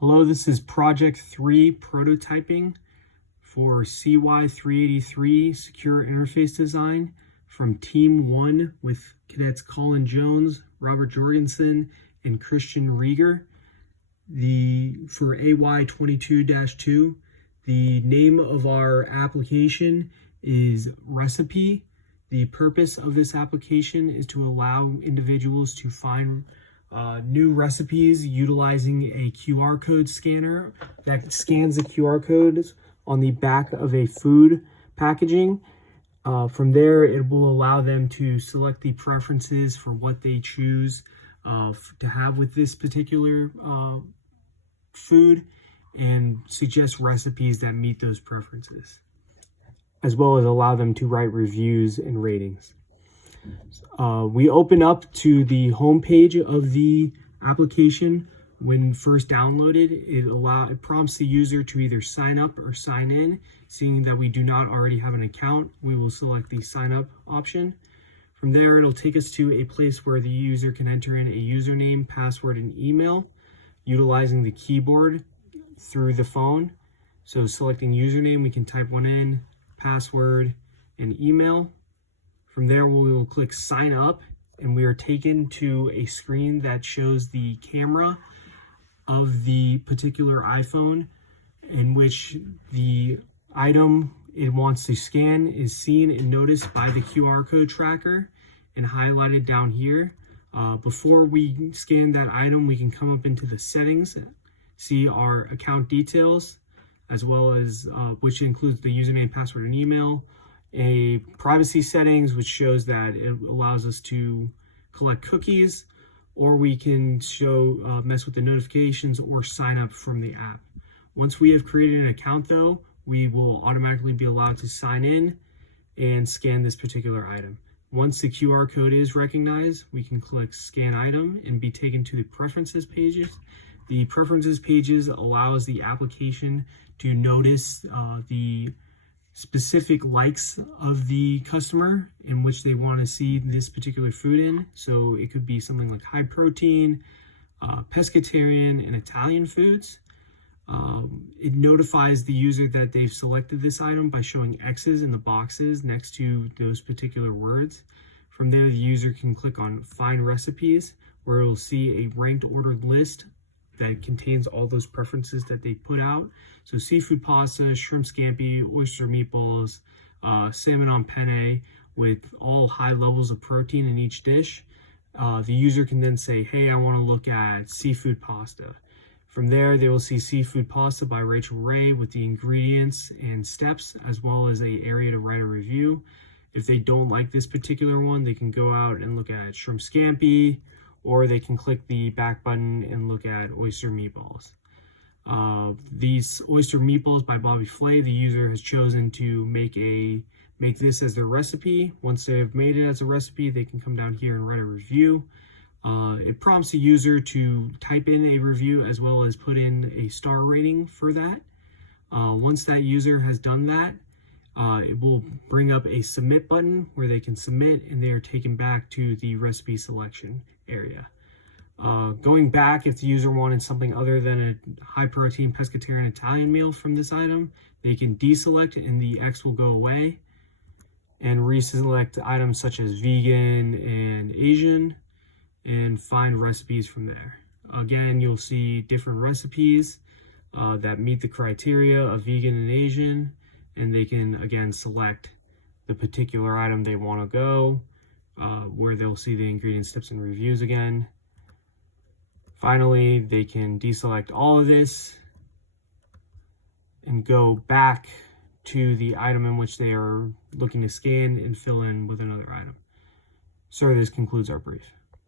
Hello, this is Project 3 prototyping for CY383 Secure Interface Design from Team 1 with Cadets Colin Jones, Robert Jorgensen, and Christian Rieger. For AY22-2, the name of our application is Recipe. The purpose of this application is to allow individuals to find new recipes utilizing a QR code scanner that scans the QR codes on the back of a food packaging. From there, it will allow them to select the preferences for what they choose to have with this particular food and suggest recipes that meet those preferences, as well as allow them to write reviews and ratings. We open up to the home page of the application. When first downloaded, it prompts the user to either sign up or sign in. Seeing that we do not already have an account, we will select the sign up option. From there, it'll take us to a place where the user can enter in a username, password, and email utilizing the keyboard through the phone. So selecting username, we can type one in, password, and email. From there, we will click sign up, and we are taken to a screen that shows the camera of the particular iPhone, in which the item it wants to scan is seen and noticed by the QR code tracker and highlighted down here. Before we scan that item, we can come up into the settings, see our account details, as well as which includes the username, password, and email. A privacy settings, which shows that it allows us to collect cookies, or we can mess with the notifications or sign up from the app. Once we have created an account though, we will automatically be allowed to sign in and scan this particular item. Once the QR code is recognized, we can click scan item and be taken to the preferences pages. The preferences pages allows the application to notice the specific likes of the customer in which they want to see this particular food in. So it could be something like high protein, pescatarian, and Italian foods. It notifies the user that they've selected this item by showing X's in the boxes next to those particular words. From there, the user can click on Find Recipes, where it will see a ranked ordered list that contains all those preferences that they put out. So seafood pasta, shrimp scampi, oyster meatballs, salmon on penne, with all high levels of protein in each dish. The user can then say, hey, I want to look at seafood pasta. From there, they will see seafood pasta by Rachel Ray with the ingredients and steps, as well as an area to write a review. If they don't like this particular one, they can go out and look at shrimp scampi, or they can click the back button and look at oyster meatballs. These oyster meatballs by Bobby Flay, the user has chosen to make this as their recipe. Once they have made it as a recipe, they can come down here and write a review. It prompts the user to type in a review as well as put in a star rating for that. Once that user has done that, it will bring up a submit button where they can submit, and they are taken back to the recipe selection area. Going back, if the user wanted something other than a high protein pescatarian Italian meal from this item, they can deselect and the X will go away, and reselect items such as vegan and Asian and find recipes from there. Again, you'll see different recipes that meet the criteria of vegan and Asian, and they can again select the particular item they want to go, where they'll see the ingredients, tips, and reviews again. Finally, they can deselect all of this and go back to the item in which they are looking to scan and fill in with another item. Sir, this concludes our brief.